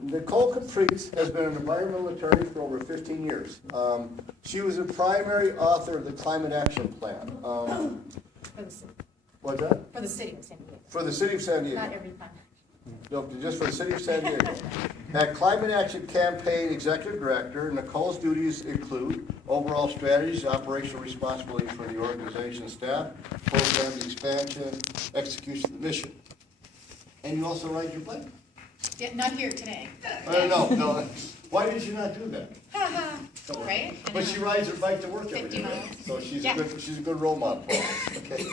Nicole Caprice has been an environmental attorney for over 15 years. She was a primary author of the Climate Action Plan. For the city. What's that? For the city of San Diego. For the city of San Diego. Not every time. No, just for the city of San Diego. At Climate Action Campaign Executive Director, Nicole's duties include overall strategies, operational responsibility for the organization staff, program expansion, execution of the mission. And you also ride your bike? Yeah, not here today. No. Why did you not do that? Right? But she rides her bike to work every 50 day. miles. So she's Yeah. a good role model for us. Okay.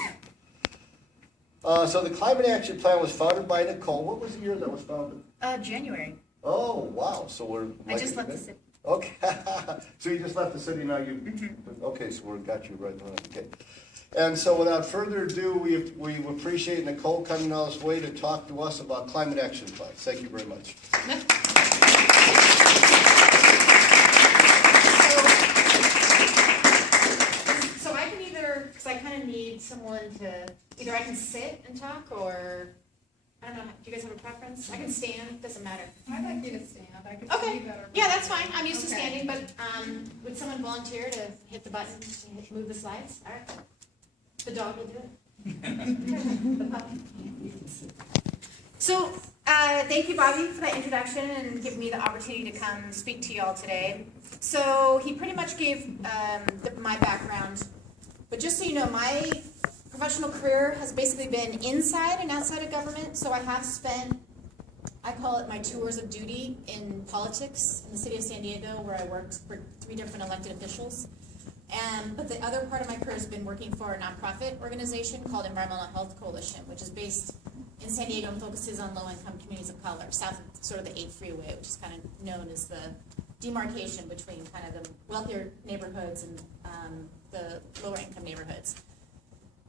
So the Climate Action Plan was founded by Nicole. What was the year that was founded? January. Oh, wow. So we're. I just left the city. Okay. So you just left the city now. Okay, so we got you right on. Okay. And so without further ado, we appreciate Nicole coming all this way to talk to us about Climate Action Plan. Thank you very much. So I can either, because I kind of need someone to, either I can sit and talk, or, I don't know, do you guys have a preference? I can stand, doesn't matter. I'd like you to stand. I can see Okay, you better. yeah, that's fine, I'm used to Okay. standing, but would someone volunteer to hit the button and move the slides? All right. The dog will do it. The puppy. So, thank you, Bobby, for that introduction and giving me the opportunity to come speak to you all today. So, he pretty much gave my background, but just so you know, my professional career has basically been inside and outside of government. So I have spent, I call it my tours of duty in politics in the city of San Diego, where I worked for 3 different elected officials. But the other part of my career has been working for a nonprofit organization called Environmental Health Coalition, which is based in San Diego and focuses on low-income communities of color, south of sort of the 8 freeway, which is kind of known as the demarcation between kind of the wealthier neighborhoods and the lower-income neighborhoods.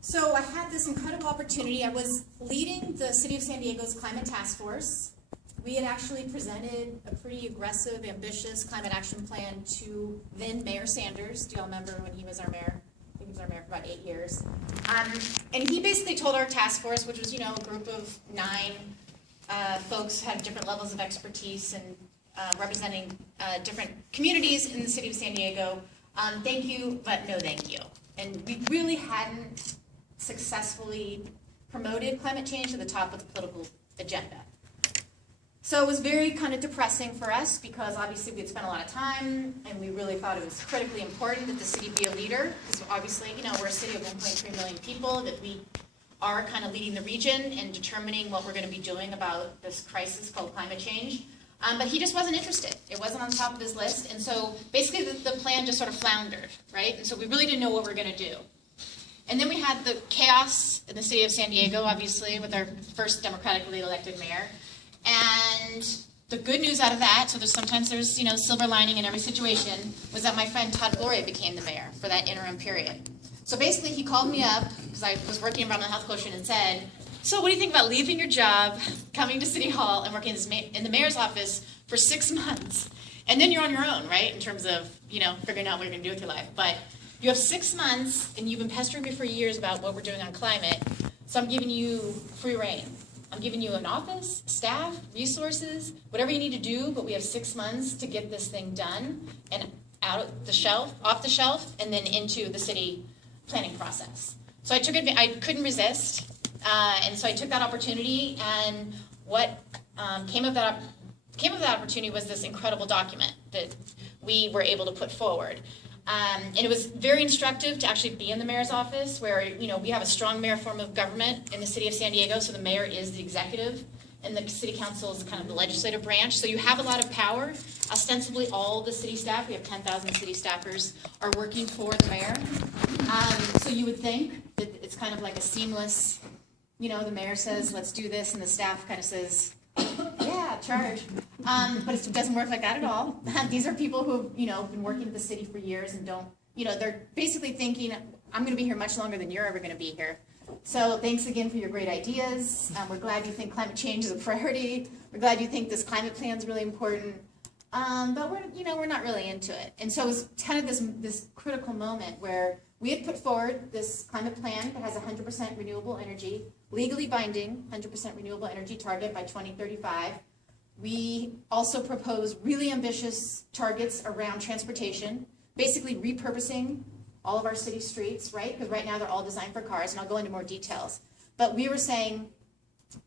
So I had this incredible opportunity. I was leading the City of San Diego's Climate Task Force. We had actually presented a pretty aggressive, ambitious climate action plan to then Mayor Sanders. Do y'all remember when he was our mayor? I think he was our mayor for about 8 years. And he basically told our task force, which was, a group of 9 folks who had different levels of expertise and representing different communities in the city of San Diego, thank you, but no thank you. And we really hadn't successfully promoted climate change to the top of the political agenda. So it was very kind of depressing for us because obviously we had spent a lot of time and we really thought it was critically important that the city be a leader because obviously, we're a city of 1.3 million people, that we are kind of leading the region and determining what we're going to be doing about this crisis called climate change. But he just wasn't interested. It wasn't on top of his list. And so basically the plan just sort of floundered, right? And so we really didn't know what we were going to do. And then we had the chaos in the city of San Diego, obviously, with our first democratically elected mayor. And the good news out of that, so sometimes there's silver lining in every situation, was that my friend Todd Gloria became the mayor for that interim period. So basically he called me up, because I was working in Environmental Health Coalition, and said, so what do you think about leaving your job, coming to City Hall, and working in the mayor's office for 6 months? And then you're on your own, right, in terms of, figuring out what you're going to do with your life. But you have 6 months, and you've been pestering me for years about what we're doing on climate, so I'm giving you free reign. I'm giving you an office, staff, resources, whatever you need to do, but we have 6 months to get this thing done and off the shelf, and then into the city planning process. So I couldn't resist, and so I took that opportunity, and what came of that opportunity was this incredible document that we were able to put forward. And it was very instructive to actually be in the mayor's office where, we have a strong mayor form of government in the city of San Diego, so the mayor is the executive and the city council is kind of the legislative branch. So you have a lot of power. Ostensibly, all the city staff, we have 10,000 city staffers, are working for the mayor. So you would think that it's kind of like a seamless, the mayor says, let's do this, and the staff kind of says, yeah, charge. But it doesn't work like that at all. These are people who have, been working at the city for years and don't, they're basically thinking, I'm going to be here much longer than you're ever going to be here. So thanks again for your great ideas. We're glad you think climate change is a priority. We're glad you think this climate plan is really important. But we're not really into it. And so it was kind of this critical moment where we had put forward this climate plan that has 100% renewable energy, legally binding 100% renewable energy target by 2035. We also propose really ambitious targets around transportation, basically repurposing all of our city streets, right? Because right now they're all designed for cars, and I'll go into more details. But we were saying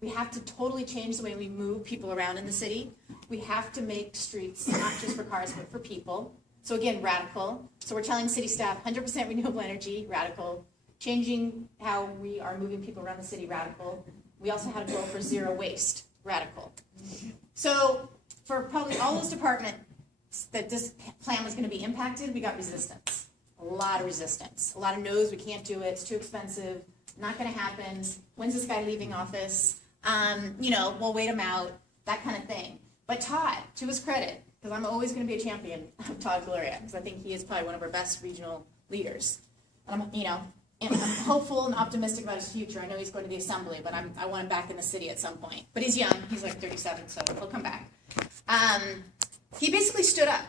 we have to totally change the way we move people around in the city. We have to make streets not just for cars, but for people. So again, radical. So we're telling city staff 100% renewable energy, radical. Changing how we are moving people around the city, radical. We also had a goal for zero waste, radical. So for probably all those departments that this plan was going to be impacted, we got resistance. A lot of resistance. A lot of no's, we can't do it, it's too expensive, not going to happen. When's this guy leaving office? We'll wait him out, that kind of thing. But Todd, to his credit, because I'm always going to be a champion of Todd Gloria, because I think he is probably one of our best regional leaders. And I'm hopeful and optimistic about his future. I know he's going to the assembly, but I want him back in the city at some point. But he's young. He's like 37, so he'll come back. He basically stood up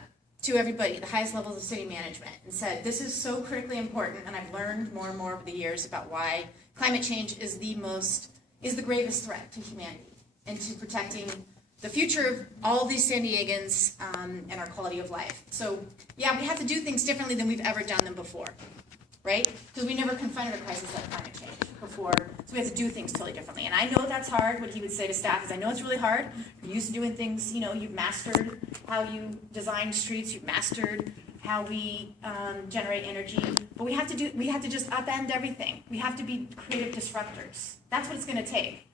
to everybody, the highest levels of city management, and said, this is so critically important, and I've learned more and more over the years about why climate change is the gravest threat to humanity and to protecting the future of all these San Diegans and our quality of life. So, yeah, we have to do things differently than we've ever done them before. Right? Because we never confronted a crisis like climate change before, so we have to do things totally differently. And I know that's hard. What he would say to staff is, I know it's really hard. You're used to doing things, you've mastered how you design streets, you've mastered how we generate energy, but we have to just upend everything. We have to be creative disruptors. That's what it's going to take.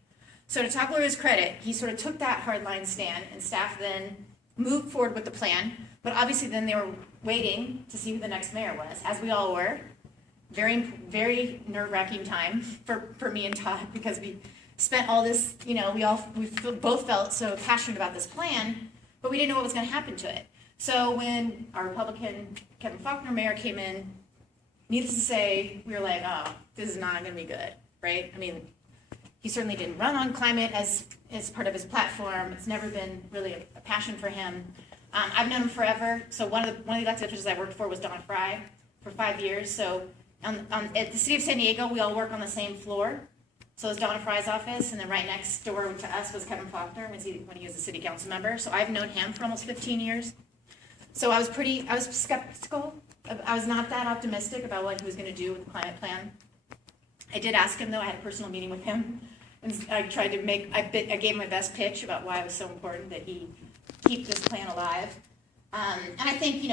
So to Todd Gloria's credit, he sort of took that hardline stand, and staff then moved forward with the plan, but obviously then they were waiting to see who the next mayor was, as we all were. Very, very nerve-wracking time for me and Todd, because we spent all this, we both felt so passionate about this plan, but we didn't know what was going to happen to it. So when our Republican Kevin Faulkner mayor came in, needless to say, we were like, oh, this is not going to be good, right? I mean, he certainly didn't run on climate as part of his platform. It's never been really a passion for him. I've known him forever. So one of the elected officials I worked for was Donna Fry for 5 years. So at the city of San Diego, we all work on the same floor. So it was Donna Fry's office, and then right next door to us was Kevin Faulkner when he was a city council member. So I've known him for almost 15 years. So I was skeptical. I was not that optimistic about what he was going to do with the climate plan. I did ask him, though. I had a personal meeting with him, and I tried to I gave him my best pitch about why it was so important that he keep this plan alive. And I think,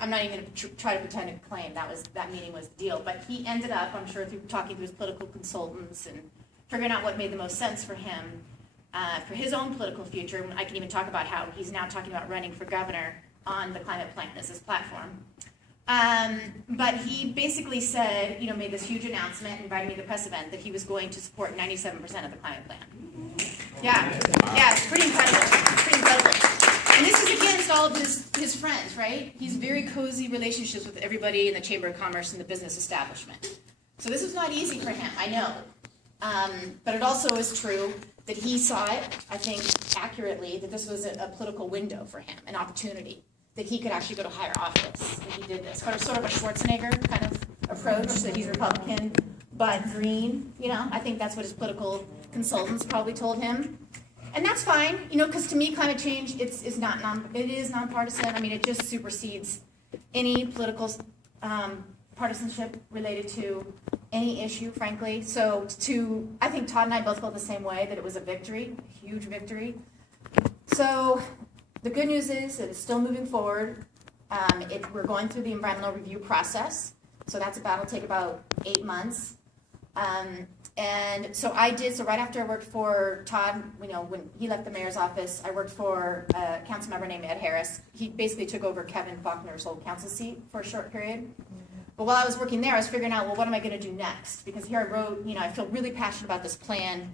I'm not even going to try to pretend to claim that meeting was the deal, but he ended up, I'm sure, through talking to his political consultants and figuring out what made the most sense for him, for his own political future. I can even talk about how he's now talking about running for governor on the climate plan as his platform. But he basically said, made this huge announcement, invited me to the press event, that he was going to support 97% of the climate plan. Yeah, it's pretty incredible. It's pretty incredible. And this is against all of his friends, right? He's very cozy relationships with everybody in the Chamber of Commerce and the business establishment. So this was not easy for him, I know. But it also is true that he saw it, I think, accurately, that this was a political window for him, an opportunity, that he could actually go to higher office if he did this. Sort of a Schwarzenegger kind of approach, that he's Republican, but green. I think that's what his political consultants probably told him. And that's fine, because to me, climate change, it is nonpartisan. I mean, it just supersedes any political partisanship related to any issue, frankly. So I think Todd and I both felt the same way, that it was a victory, a huge victory. So the good news is that it's still moving forward. We're going through the environmental review process. So that'll take about 8 months. And so right after I worked for Todd, when he left the mayor's office, I worked for a council member named Ed Harris. He basically took over Kevin Faulkner's old council seat for a short period. But while I was working there, I was figuring out, well, what am I going to do next? Because here I wrote, I feel really passionate about this plan.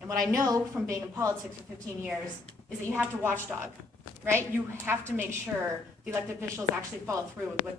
And what I know from being in politics for 15 years is that you have to watchdog, right? You have to make sure the elected officials actually follow through with what